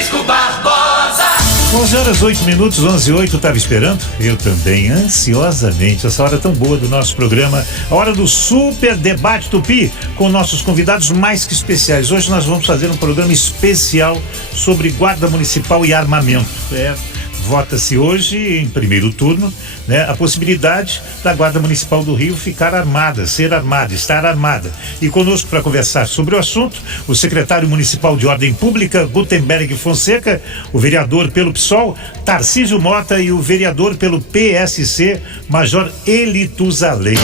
Francisco Barbosa. 11h08, 11h08, estava esperando? Eu também, ansiosamente, essa hora tão boa do nosso programa, a hora do Super Debate Tupi, com nossos convidados mais que especiais. Hoje nós vamos fazer um programa especial sobre Guarda Municipal e armamento. Vota-se hoje, em primeiro turno, a possibilidade da Guarda Municipal do Rio ficar armada, ser armada, estar armada. E conosco para conversar sobre o assunto, o secretário municipal de Ordem Pública, Gutenberg Fonseca, o vereador pelo PSOL, Tarcísio Mota, e o vereador pelo PSC, Major Eli Tuzalem.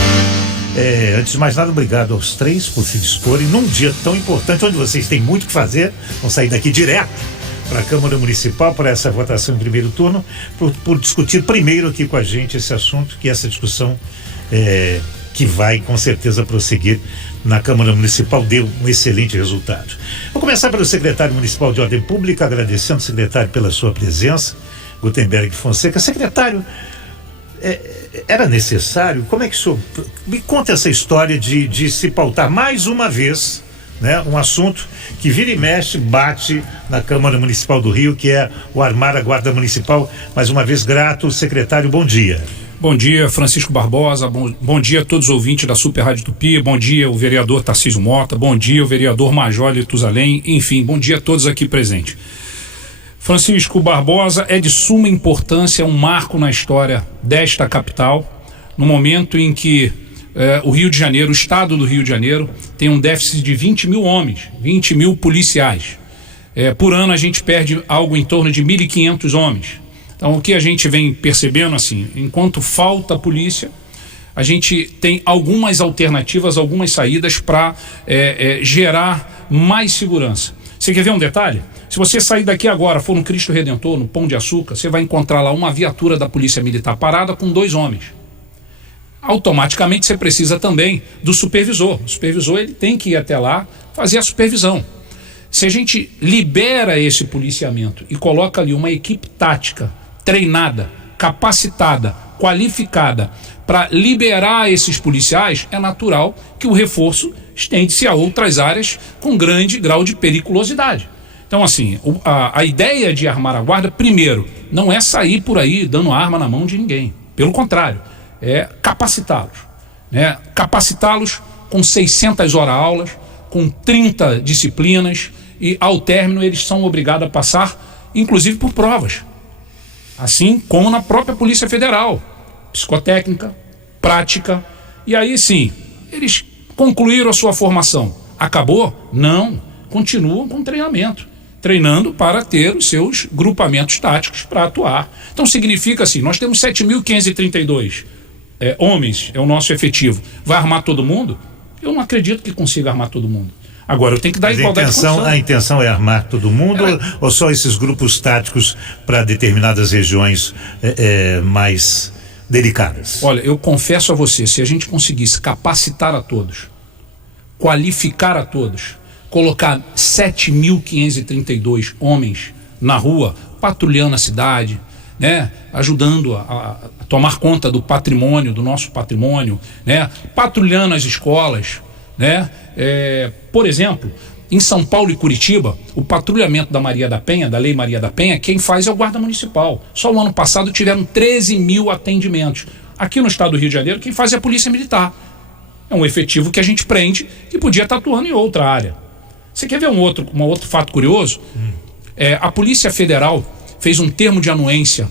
Antes de mais nada, obrigado aos três por se disporem num dia tão importante, onde vocês têm muito o que fazer. Vão sair daqui direto para a Câmara Municipal, para essa votação em primeiro turno, por discutir primeiro aqui com a gente esse assunto, que essa discussão que vai com certeza prosseguir na Câmara Municipal, deu um excelente resultado. Vou começar pelo secretário municipal de Ordem Pública, agradecendo, secretário, pela sua presença, Gutenberg Fonseca. Secretário, era necessário? Como é que o senhor me conta essa história de se pautar mais uma vez, um assunto que vira e mexe, bate na Câmara Municipal do Rio, que é o armar a Guarda Municipal. Mais uma vez grato, secretário, bom dia. Bom dia, Francisco Barbosa, bom dia a todos os ouvintes da Super Rádio Tupi, bom dia o vereador Tarcísio Mota, bom dia o vereador Major Eli Tuzalem, enfim, bom dia a todos aqui presentes. Francisco Barbosa, é de suma importância, um marco na história desta capital, no momento em que o Rio de Janeiro, o estado do Rio de Janeiro, tem um déficit de 20 mil homens, 20 mil policiais. Por ano a gente perde algo em torno de 1.500 homens. Então o que a gente vem percebendo, assim, enquanto falta polícia, a gente tem algumas alternativas, algumas saídas para gerar mais segurança. Você quer ver um detalhe? Se você sair daqui agora, for no Cristo Redentor, no Pão de Açúcar, você vai encontrar lá uma viatura da Polícia Militar parada com 2 homens. Automaticamente você precisa também do supervisor. O supervisor, ele tem que ir até lá fazer a supervisão. Se a gente libera esse policiamento e coloca ali uma equipe tática, treinada, capacitada, qualificada, para liberar esses policiais, é natural que o reforço estende-se a outras áreas com grande grau de periculosidade. Então, assim, a ideia de armar a guarda, primeiro, não é sair por aí dando arma na mão de ninguém. Pelo contrário, é capacitá-los. Capacitá-los com 600 horas-aulas, com 30 disciplinas, e ao término eles são obrigados a passar, inclusive por provas. Assim como na própria Polícia Federal, psicotécnica, prática, e aí sim, eles concluíram a sua formação. Acabou? Não, continuam com treinamento, treinando para ter os seus grupamentos táticos para atuar. Então significa assim, nós temos 7.532 homens, é o nosso efetivo. Vai armar todo mundo? Eu não acredito que consiga armar todo mundo. Agora, eu tenho que dar igualdade de condição. A intenção é armar todo mundo ou só esses grupos táticos para determinadas regiões mais delicadas? Olha, eu confesso a você, se a gente conseguisse capacitar a todos, qualificar a todos, colocar 7.532 homens na rua, patrulhando a cidade, ajudando a tomar conta do patrimônio, do nosso patrimônio, patrulhando as escolas, por exemplo, em São Paulo e Curitiba, o patrulhamento da Maria da Penha, da Lei Maria da Penha, quem faz é o Guarda Municipal. Só o ano passado tiveram 13 mil atendimentos. Aqui no estado do Rio de Janeiro, quem faz é a Polícia Militar. É um efetivo que a gente prende que podia estar atuando em outra área. Você quer ver um outro fato curioso? A Polícia Federal fez um termo de anuência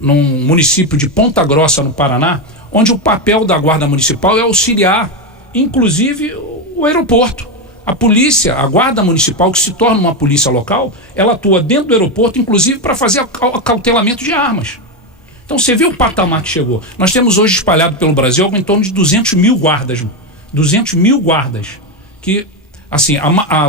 num município de Ponta Grossa, no Paraná, onde o papel da Guarda Municipal é auxiliar, inclusive, o aeroporto. A polícia, a Guarda Municipal, que se torna uma polícia local, ela atua dentro do aeroporto, inclusive para fazer acautelamento de armas. Então você vê o patamar que chegou. Nós temos hoje espalhado pelo Brasil algo em torno de 200 mil guardas. 200 mil guardas. Que, assim,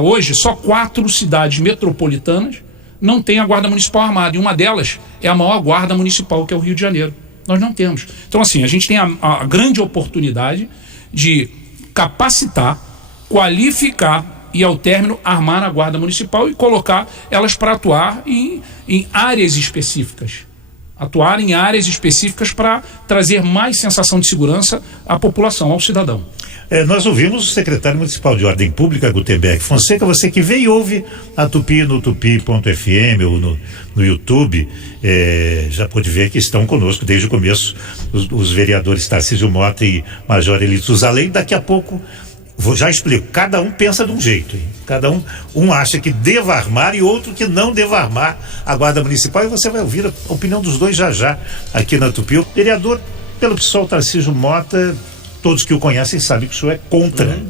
hoje só 4 cidades metropolitanas não têm a Guarda Municipal armada. E uma delas é a maior Guarda Municipal, que é o Rio de Janeiro. Nós não temos. Então, assim, a gente tem a grande oportunidade de capacitar, qualificar e, ao término, armar a Guarda Municipal e colocar elas para atuar em áreas específicas. atuar em áreas específicas para trazer mais sensação de segurança à população, ao cidadão. Nós ouvimos o secretário municipal de Ordem Pública, Gutenberg Fonseca. Você que veio e ouve a Tupi no tupi.fm ou no YouTube, já pôde ver que estão conosco desde o começo os vereadores Tarcísio Mota e Major Eli Tuzalém. Daqui a pouco, já explico, cada um pensa de um jeito, hein? Cada um acha que deva armar e outro que não deva armar a Guarda Municipal, e você vai ouvir a opinião dos dois já aqui na Tupi. O vereador pelo PSOL, Tarcísio Mota, todos que o conhecem sabem que o senhor é contra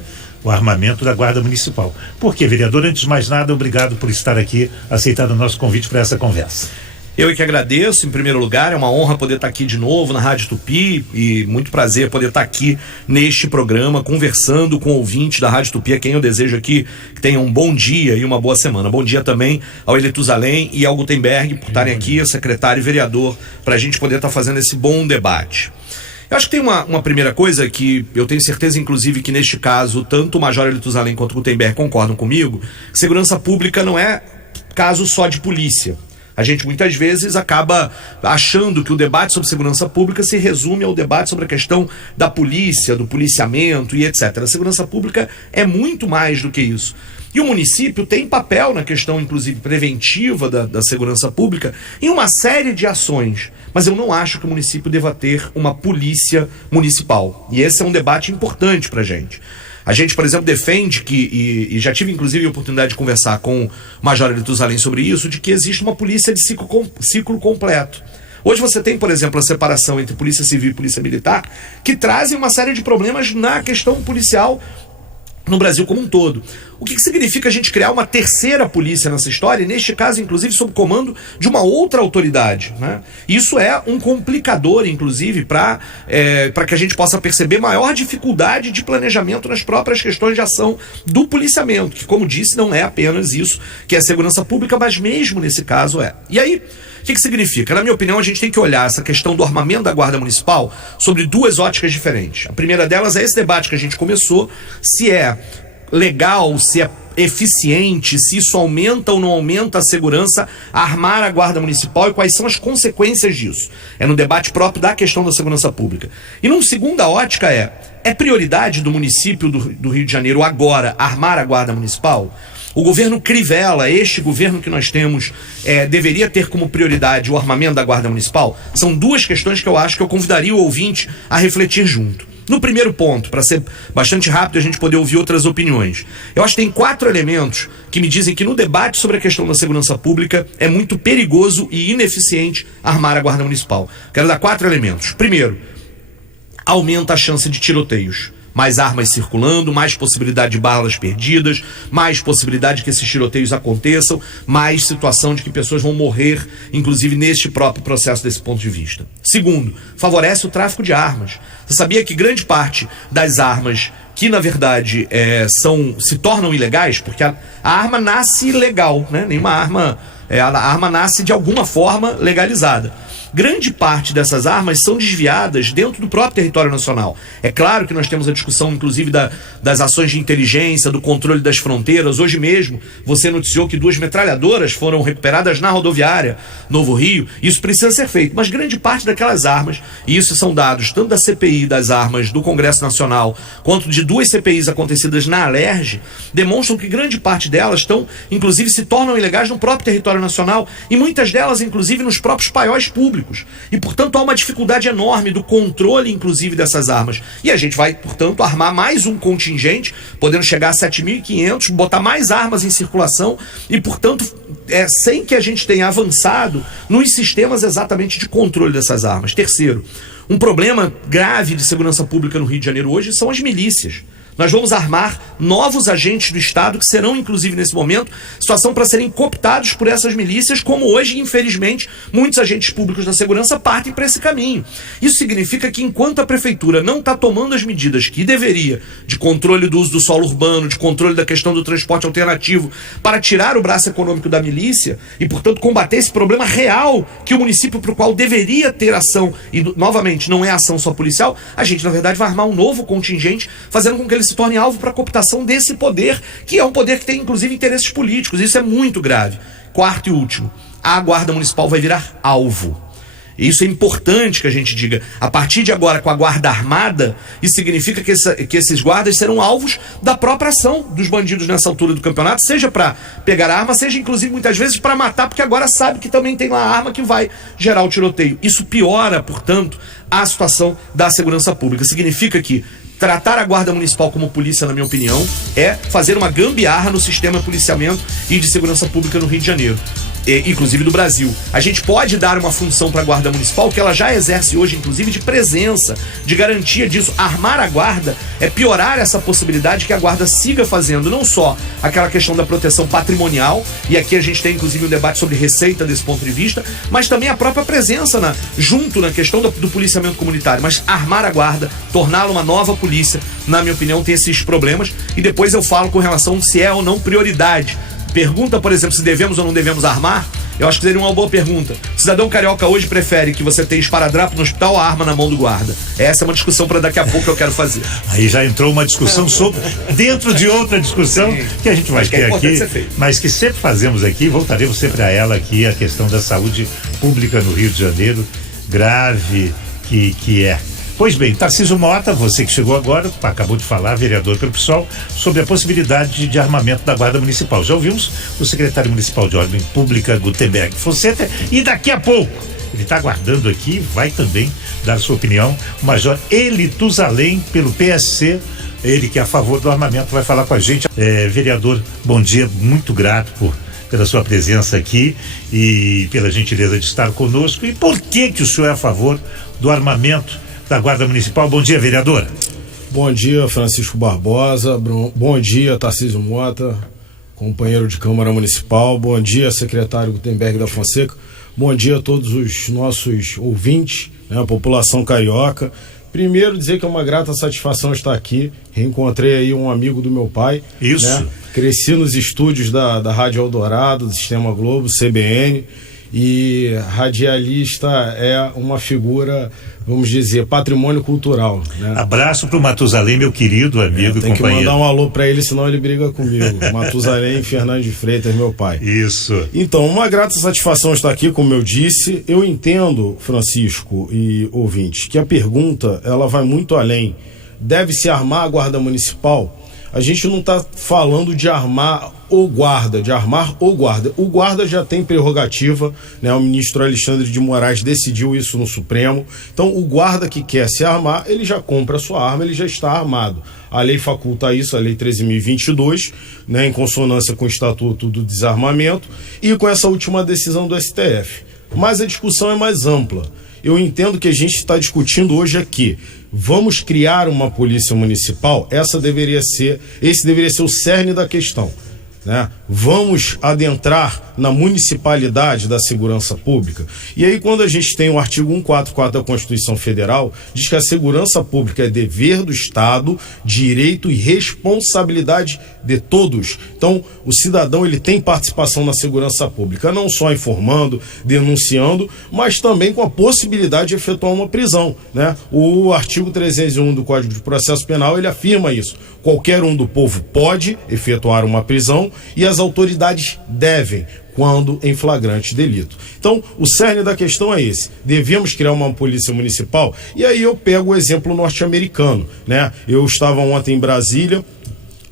o armamento da Guarda Municipal. Por quê, vereador? Antes de mais nada, obrigado por estar aqui, aceitando o nosso convite para essa conversa. Eu é que agradeço, em primeiro lugar, é uma honra poder estar aqui de novo na Rádio Tupi e muito prazer poder estar aqui neste programa, conversando com ouvintes da Rádio Tupi, a quem eu desejo aqui que tenham um bom dia e uma boa semana. Bom dia também ao Eli Tuzalém e ao Gutenberg por estarem aqui, secretário e vereador, para a gente poder estar fazendo esse bom debate. Eu acho que tem uma primeira coisa que eu tenho certeza, inclusive, que neste caso, tanto o Major Eli Tuzalém quanto o Gutenberg concordam comigo, que segurança pública não é caso só de polícia. A gente muitas vezes acaba achando que o debate sobre segurança pública se resume ao debate sobre a questão da polícia, do policiamento e etc. A segurança pública é muito mais do que isso. E o município tem papel na questão, inclusive, preventiva da segurança pública em uma série de ações. Mas eu não acho que o município deva ter uma polícia municipal. E esse é um debate importante para a gente. A gente, por exemplo, defende que, e já tive inclusive a oportunidade de conversar com o Major Eli Tuzalém sobre isso, de que existe uma polícia de ciclo completo. Hoje você tem, por exemplo, a separação entre polícia civil e polícia militar, que trazem uma série de problemas na questão policial no Brasil como um todo. O que significa a gente criar uma terceira polícia nessa história, e neste caso, inclusive, sob comando de uma outra autoridade, né? Isso é um complicador, inclusive, para que a gente possa perceber maior dificuldade de planejamento nas próprias questões de ação do policiamento, que, como disse, não é apenas isso que é segurança pública, mas mesmo nesse caso é. E aí, o que significa? Na minha opinião, a gente tem que olhar essa questão do armamento da Guarda Municipal sobre duas óticas diferentes. A primeira delas é esse debate que a gente começou, se é legal, se é eficiente, se isso aumenta ou não aumenta a segurança, armar a Guarda Municipal e quais são as consequências disso. É no debate próprio da questão da segurança pública. E numa segunda ótica é prioridade do município do Rio de Janeiro agora armar a Guarda Municipal? O governo Crivella, este governo que nós temos, deveria ter como prioridade o armamento da Guarda Municipal? São duas questões que eu acho que eu convidaria o ouvinte a refletir junto. No primeiro ponto, para ser bastante rápido e a gente poder ouvir outras opiniões, eu acho que tem 4 elementos que me dizem que no debate sobre a questão da segurança pública é muito perigoso e ineficiente armar a Guarda Municipal. Quero dar 4 elementos. Primeiro, aumenta a chance de tiroteios. Mais armas circulando, mais possibilidade de balas perdidas, mais possibilidade que esses tiroteios aconteçam, mais situação de que pessoas vão morrer, inclusive neste próprio processo desse ponto de vista. Segundo, favorece o tráfico de armas. Você sabia que grande parte das armas que, na verdade, se tornam ilegais, porque a arma nasce ilegal, né? Nenhuma arma... a arma nasce de alguma forma legalizada. Grande parte dessas armas são desviadas dentro do próprio território nacional. É claro que nós temos a discussão, inclusive, das ações de inteligência, do controle das fronteiras. Hoje mesmo, você noticiou que 2 metralhadoras foram recuperadas na rodoviária Novo Rio. Isso precisa ser feito. Mas grande parte daquelas armas, e isso são dados tanto da CPI das armas do Congresso Nacional, quanto de 2 CPIs acontecidas na Alerj, demonstram que grande parte delas inclusive, se tornam ilegais no próprio território nacional, e muitas delas, inclusive, nos próprios paióis públicos. E, portanto, há uma dificuldade enorme do controle, inclusive, dessas armas. E a gente vai, portanto, armar mais um contingente, podendo chegar a 7.500, botar mais armas em circulação e, portanto, sem que a gente tenha avançado nos sistemas exatamente de controle dessas armas. Terceiro, um problema grave de segurança pública no Rio de Janeiro hoje são as milícias. Nós vamos armar novos agentes do Estado que serão, inclusive, nesse momento, situação para serem cooptados por essas milícias, como hoje, infelizmente, muitos agentes públicos da segurança partem para esse caminho. Isso significa que, enquanto a Prefeitura não está tomando as medidas que deveria, de controle do uso do solo urbano, de controle da questão do transporte alternativo, para tirar o braço econômico da milícia e, portanto, combater esse problema real que o município para o qual deveria ter ação, e, novamente, não é ação só policial, a gente, na verdade, vai armar um novo contingente, fazendo com que ele se torne alvo para a cooptação desse poder, que é um poder que tem, inclusive, interesses políticos. Isso é muito grave. Quarto e último, a Guarda Municipal vai virar alvo. Isso é importante que a gente diga. A partir de agora, com a guarda armada, isso significa que esses guardas serão alvos da própria ação dos bandidos nessa altura do campeonato, seja para pegar arma, seja inclusive muitas vezes para matar, porque agora sabe que também tem lá a arma que vai gerar o tiroteio. Isso piora, portanto, a situação da segurança pública. Significa que tratar a Guarda Municipal como polícia, na minha opinião, é fazer uma gambiarra no sistema de policiamento e de segurança pública no Rio de Janeiro, inclusive do Brasil. A gente pode dar uma função para a Guarda Municipal que ela já exerce hoje, inclusive de presença, de garantia disso. Armar a Guarda é piorar essa possibilidade que a Guarda siga fazendo não só aquela questão da proteção patrimonial, e aqui a gente tem inclusive um debate sobre receita desse ponto de vista, mas também a própria presença junto na questão do policiamento comunitário. Mas armar a Guarda, torná-la uma nova polícia, na minha opinião, tem esses problemas, e depois eu falo com relação se é ou não prioridade. Pergunta, por exemplo, se devemos ou não devemos armar, eu acho que seria uma boa pergunta. O cidadão carioca hoje prefere que você tenha esparadrapo no hospital ou a arma na mão do guarda? Essa é uma discussão para daqui a pouco que eu quero fazer. Aí já entrou uma discussão sobre, dentro de outra discussão, sim, que a gente vai ter aqui, mas que sempre fazemos aqui, voltaremos sempre a ela aqui, a questão da saúde pública no Rio de Janeiro, grave que é. Pois bem, Tarcísio Mota, você que chegou agora, acabou de falar, vereador pelo PSOL, sobre a possibilidade de armamento da Guarda Municipal. Já ouvimos o secretário municipal de Ordem Pública, Gutenberg Fonseca, e daqui a pouco, ele está aguardando aqui, vai também dar sua opinião, o Major Eli Tuzalém, pelo PSC, ele que é a favor do armamento, vai falar com a gente. Vereador, bom dia, muito grato pela sua presença aqui e pela gentileza de estar conosco. E por que o senhor é a favor do armamento da Guarda Municipal? Bom dia, vereador. Bom dia, Francisco Barbosa. Bom dia, Tarcísio Mota, companheiro de Câmara Municipal. Bom dia, secretário Gutenberg da Fonseca. Bom dia a todos os nossos ouvintes, a população carioca. Primeiro, dizer que é uma grata satisfação estar aqui. Reencontrei aí um amigo do meu pai. Isso. Cresci nos estúdios da Rádio Eldorado, do Sistema Globo, CBN. E radialista é uma figura, vamos dizer, patrimônio cultural, né? Abraço pro Matusalém, meu querido amigo e companheiro. Tem que mandar um alô pra ele, senão ele briga comigo. Matusalém Fernandes de Freitas, meu pai. Isso. Então, uma grata satisfação estar aqui, como eu disse. Eu entendo, Francisco e ouvintes, que a pergunta, ela vai muito além. Deve-se armar a Guarda Municipal? A gente não está falando de armar o guarda, de armar o guarda. O guarda já tem prerrogativa, né? O ministro Alexandre de Moraes decidiu isso no Supremo. Então, o guarda que quer se armar, ele já compra a sua arma, ele já está armado. A lei faculta isso, a lei 13.022, né? Em consonância com o Estatuto do Desarmamento e com essa última decisão do STF. Mas a discussão é mais ampla. Eu entendo que a gente está discutindo hoje aqui. Vamos criar uma polícia municipal? Esse deveria ser o cerne da questão, né? Vamos adentrar na municipalidade da segurança pública. E aí, quando a gente tem o artigo 144 da Constituição Federal, diz que a segurança pública é dever do Estado, direito e responsabilidade de todos. Então, o cidadão, ele tem participação na segurança pública, não só informando, denunciando, mas também com a possibilidade de efetuar uma prisão, né? O artigo 301 do Código de Processo Penal, ele afirma isso. Qualquer um do povo pode efetuar uma prisão e as autoridades devem, quando em flagrante delito. Então, o cerne da questão é esse. Devemos criar uma polícia municipal? E aí eu pego o exemplo norte-americano, né? Eu estava ontem em Brasília,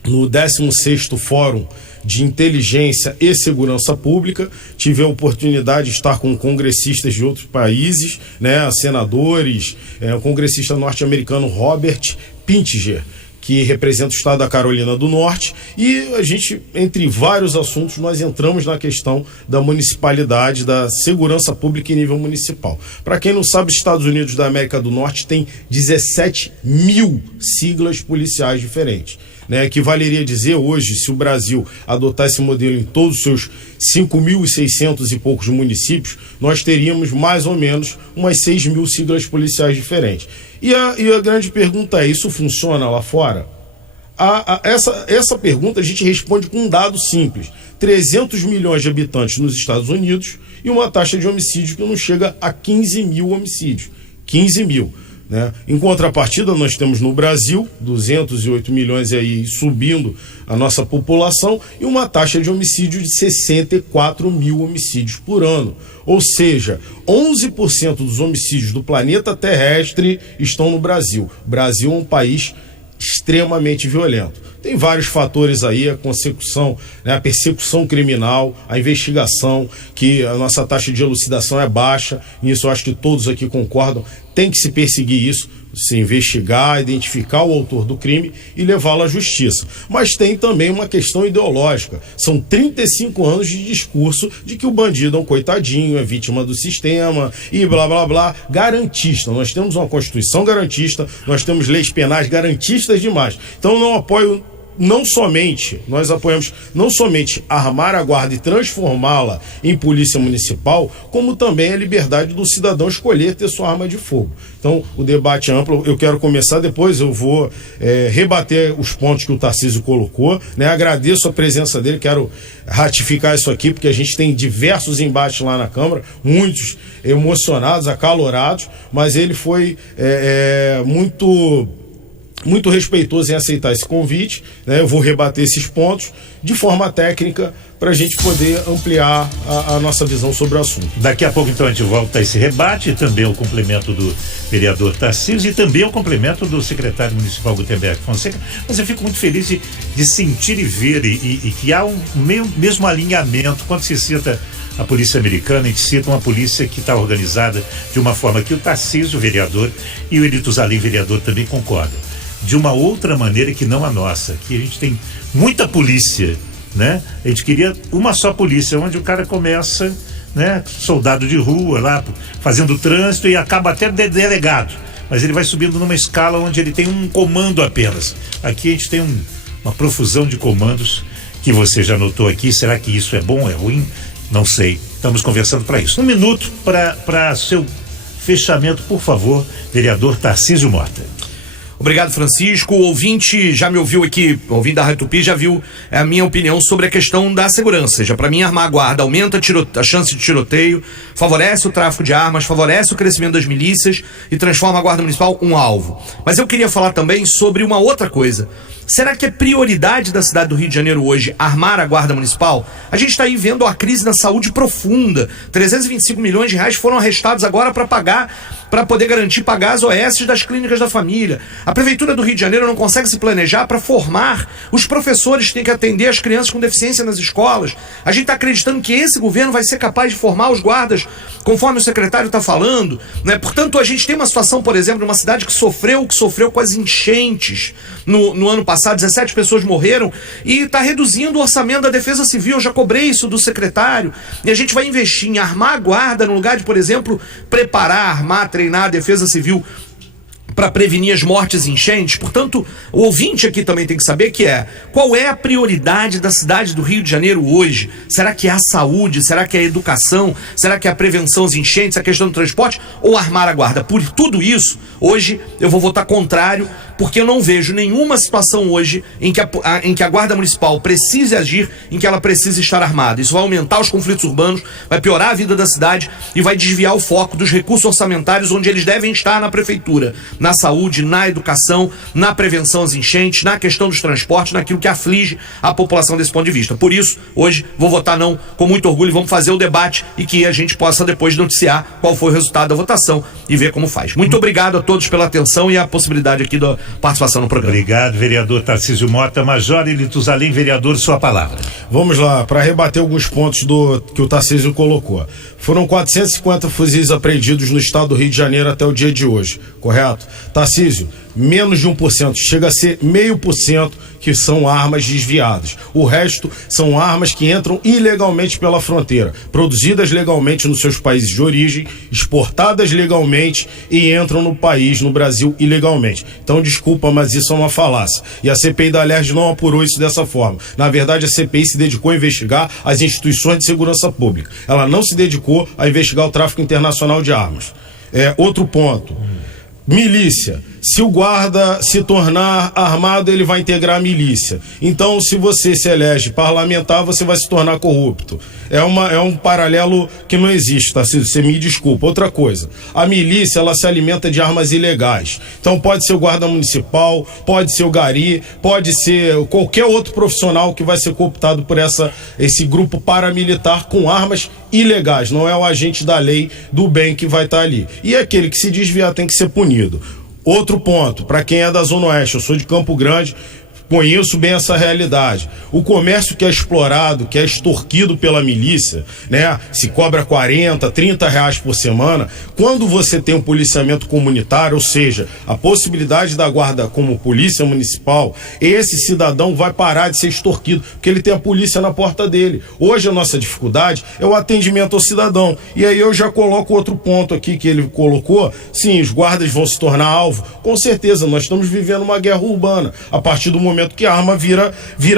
no 16º Fórum de Inteligência e Segurança Pública. Tive a oportunidade de estar com congressistas de outros países, né? Senadores, o congressista norte-americano Robert Pintiger, que representa o estado da Carolina do Norte, e a gente, entre vários assuntos, nós entramos na questão da municipalidade, da segurança pública em nível municipal. Para quem não sabe, os Estados Unidos da América do Norte tem 17 mil siglas policiais diferentes, né? Equivaleria dizer hoje, se o Brasil adotar esse modelo em todos os seus 5.600 e poucos municípios, nós teríamos mais ou menos umas 6 mil siglas policiais diferentes. E a grande pergunta é, isso funciona lá fora? Essa pergunta a gente responde com um dado simples. 300 milhões de habitantes nos Estados Unidos e uma taxa de homicídio que não chega a 15 mil homicídios. 15 mil. né? Em contrapartida, nós temos no Brasil 208 milhões aí subindo a nossa população e uma taxa de homicídio de 64 mil homicídios por ano. Ou seja, 11% dos homicídios do planeta terrestre estão no Brasil. O Brasil é um país extremamente violento. Tem vários fatores aí, a consecução, né, a persecução criminal, a investigação, que a nossa taxa de elucidação é baixa, e isso eu acho que todos aqui concordam, tem que se perseguir isso, se investigar, identificar o autor do crime e levá-lo à justiça. Mas tem também uma questão ideológica. São 35 anos de discurso de que o bandido é um coitadinho, é vítima do sistema e blá blá blá, garantista. Nós temos uma Constituição garantista, nós temos leis penais garantistas demais. Então não apoio nós apoiamos não somente armar a guarda e transformá-la em polícia municipal, como também a liberdade do cidadão escolher ter sua arma de fogo. Então, o debate é amplo, eu quero começar, depois eu vou rebater os pontos que o Tarcísio colocou, né? Agradeço a presença dele, quero ratificar isso aqui, porque a gente tem diversos embates lá na Câmara, muitos emocionados, acalorados, mas ele foi muito respeitoso em aceitar esse convite, né? Eu vou rebater esses pontos de forma técnica para a gente poder ampliar a nossa visão sobre o assunto. Daqui a pouco, então, a gente volta a esse rebate, também o complemento do vereador Tarcísio e também o complemento do secretário municipal Gutenberg Fonseca. Mas eu fico muito feliz de sentir e ver e que há um mesmo alinhamento quando se cita a polícia americana, a gente cita uma polícia que está organizada de uma forma que o Tarcísio, vereador, e o Elito Zalim, vereador, também concordam. De uma outra maneira que não a nossa, que a gente tem muita polícia, né? A gente queria uma só polícia, onde o cara começa, né? Soldado de rua lá, fazendo trânsito e acaba até delegado, mas ele vai subindo numa escala onde ele tem um comando apenas. Aqui a gente tem uma profusão de comandos que você já notou aqui. Será que isso é bom, é ruim? Não sei, estamos conversando para isso. 1 minuto para seu fechamento, por favor, vereador Tarcísio Mota. Obrigado, Francisco. O ouvinte já me ouviu aqui, o ouvinte da Rádio Tupi já viu a minha opinião sobre a questão da segurança. Ou seja, para mim, armar a guarda aumenta a chance de tiroteio, favorece o tráfico de armas, favorece o crescimento das milícias e transforma a Guarda Municipal um alvo. Mas eu queria falar também sobre uma outra coisa. Será que é prioridade da cidade do Rio de Janeiro hoje armar a Guarda Municipal? A gente está aí vendo a crise na saúde profunda. 325 milhões de reais foram arrestados agora para poder pagar as OS das clínicas da família. A Prefeitura do Rio de Janeiro não consegue se planejar para formar os professores que têm que atender as crianças com deficiência nas escolas. A gente está acreditando que esse governo vai ser capaz de formar os guardas, conforme o secretário está falando, né? Portanto, a gente tem uma situação, por exemplo, numa cidade que sofreu com as enchentes no ano passado, 17 pessoas morreram, e está reduzindo o orçamento da Defesa Civil. Eu já cobrei isso do secretário, e a gente vai investir em armar a guarda no lugar de, por exemplo, preparar, armar, treinar a Defesa Civil para prevenir as mortes e enchentes. Portanto, o ouvinte aqui também tem que saber qual é a prioridade da cidade do Rio de Janeiro hoje. Será que é a saúde? Será que é a educação? Será que é a prevenção às enchentes, a questão do transporte? Ou armar a guarda? Por tudo isso, hoje eu vou votar contrário, porque eu não vejo nenhuma situação hoje em que a Guarda Municipal precise agir, em que ela precise estar armada. Isso vai aumentar os conflitos urbanos, vai piorar a vida da cidade e vai desviar o foco dos recursos orçamentários onde eles devem estar na prefeitura, na saúde, na educação, na prevenção às enchentes, na questão dos transportes, naquilo que aflige a população desse ponto de vista. Por isso, hoje, vou votar não com muito orgulho, vamos fazer o debate e que a gente possa depois noticiar qual foi o resultado da votação e ver como faz. Muito obrigado a todos pela atenção e a possibilidade aqui da participação no programa. Obrigado, vereador Tarcísio Mota. Major Elito Zalim, vereador, sua palavra. Vamos lá, para rebater alguns pontos que o Tarcísio colocou. Foram 450 fuzis apreendidos no estado do Rio de Janeiro até o dia de hoje, correto? Tarcísio, menos de 1%, chega a ser 0,5% que são armas desviadas. O resto são armas que entram ilegalmente pela fronteira, produzidas legalmente nos seus países de origem, exportadas legalmente e entram no país, no Brasil, ilegalmente. Então, desculpa, mas isso é uma falácia. E a CPI da Alerj não apurou isso dessa forma. Na verdade, a CPI se dedicou a investigar as instituições de segurança pública. Ela não se dedicou a investigar o tráfico internacional de armas. Outro ponto. Milícia. Se o guarda se tornar armado, ele vai integrar a milícia. Então, se você se elege parlamentar, você vai se tornar corrupto. É um paralelo que não existe, tá? Você me desculpa. Outra coisa, a milícia, ela se alimenta de armas ilegais. Então, pode ser o guarda municipal, pode ser o gari, pode ser qualquer outro profissional que vai ser cooptado por esse grupo paramilitar com armas ilegais. Não é o agente da lei do bem que vai estar ali. E aquele que se desviar tem que ser punido. Outro ponto, para quem é da Zona Oeste, eu sou de Campo Grande, conheço bem essa realidade. O comércio que é explorado, que é extorquido pela milícia, né? Se cobra 40, 30 reais por semana. Quando você tem um policiamento comunitário, ou seja, a possibilidade da guarda como polícia municipal, esse cidadão vai parar de ser extorquido, porque ele tem a polícia na porta dele. Hoje a nossa dificuldade é o atendimento ao cidadão. E aí eu já coloco outro ponto aqui que ele colocou. Sim, os guardas vão se tornar alvo. Com certeza, nós estamos vivendo uma guerra urbana. A partir do momento que a arma vira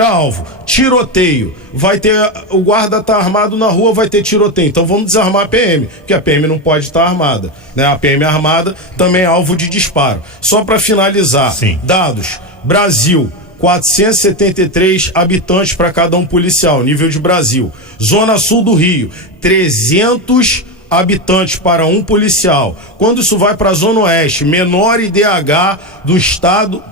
alvo. Tiroteio. Vai ter, o guarda tá armado na rua, vai ter tiroteio. Então vamos desarmar a PM, porque a PM não pode estar armada, né? A PM armada também é alvo de disparo. Só para finalizar, sim, dados. Brasil, 473 habitantes para cada um policial, nível de Brasil. Zona Sul do Rio, 300 habitantes para um policial. Quando isso vai para a Zona Oeste, menor IDH do estado,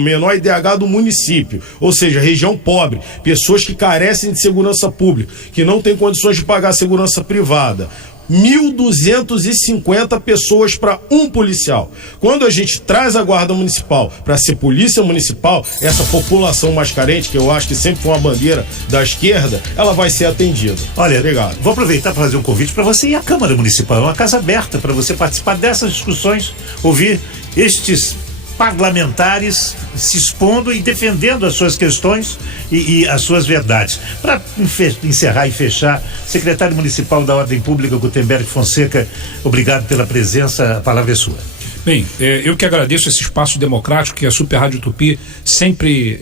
menor IDH do município, ou seja, região pobre, pessoas que carecem de segurança pública, que não têm condições de pagar segurança privada. 1.250 pessoas para um policial. Quando a gente traz a guarda municipal para ser polícia municipal, essa população mais carente, que eu acho que sempre foi uma bandeira da esquerda, ela vai ser atendida. Olha, obrigado. Vou aproveitar para fazer um convite para você e a Câmara Municipal. É uma casa aberta para você participar dessas discussões, ouvir estes parlamentares se expondo e defendendo as suas questões e as suas verdades. Para encerrar e fechar, secretário municipal da Ordem Pública, Gutenberg Fonseca, obrigado pela presença, a palavra é sua. Bem, eu que agradeço esse espaço democrático que a Super Rádio Tupi sempre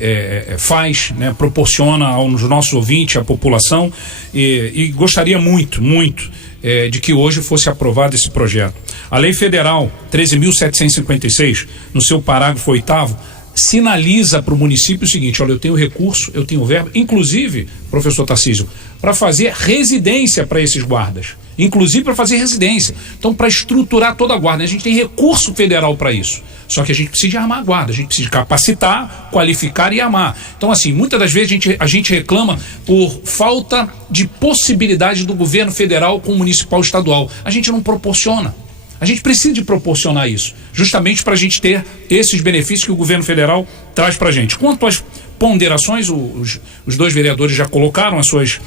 faz, né, proporciona aos nossos ouvintes, à população, e gostaria muito de que hoje fosse aprovado esse projeto. A Lei Federal 13.756, no seu parágrafo 8º, sinaliza para o município o seguinte: olha, eu tenho recurso, eu tenho verba, inclusive, professor Tarcísio, para fazer residência para esses guardas, inclusive para fazer residência. Então, para estruturar toda a guarda, a gente tem recurso federal para isso. Só que a gente precisa de armar a guarda, a gente precisa de capacitar, qualificar e armar. Então, assim, muitas das vezes a gente reclama por falta de possibilidade do governo federal com o municipal estadual. A gente não proporciona. A gente precisa de proporcionar isso, justamente para a gente ter esses benefícios que o governo federal traz para a gente. Quanto às ponderações, os dois vereadores já colocaram as suas,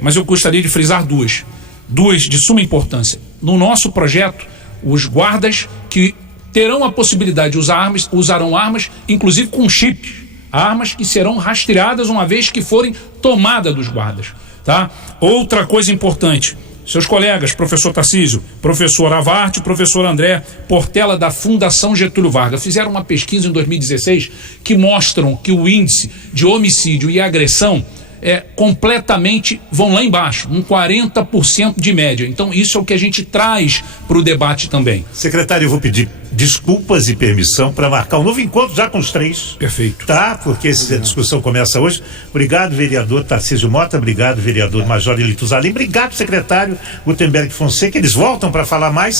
mas eu gostaria de frisar duas de suma importância. No nosso projeto, os guardas que terão a possibilidade de usar armas, usarão armas, inclusive com chips, armas que serão rastreadas uma vez que forem tomadas dos guardas, tá? Outra coisa importante: seus colegas, professor Tarcísio, professor Avarte, professor André Portela, da Fundação Getúlio Vargas, fizeram uma pesquisa em 2016 que mostram que o índice de homicídio e agressão completamente vão lá embaixo, 40% de média. Então isso é o que a gente traz para o debate também. Secretário, eu vou pedir desculpas e permissão para marcar um novo encontro já com os três. Perfeito. Tá? Porque essa discussão começa hoje. Obrigado, vereador Tarcísio Mota. Obrigado, vereador Major Elito Zalim. Obrigado, secretário Gutenberg Fonseca. Eles voltam para falar mais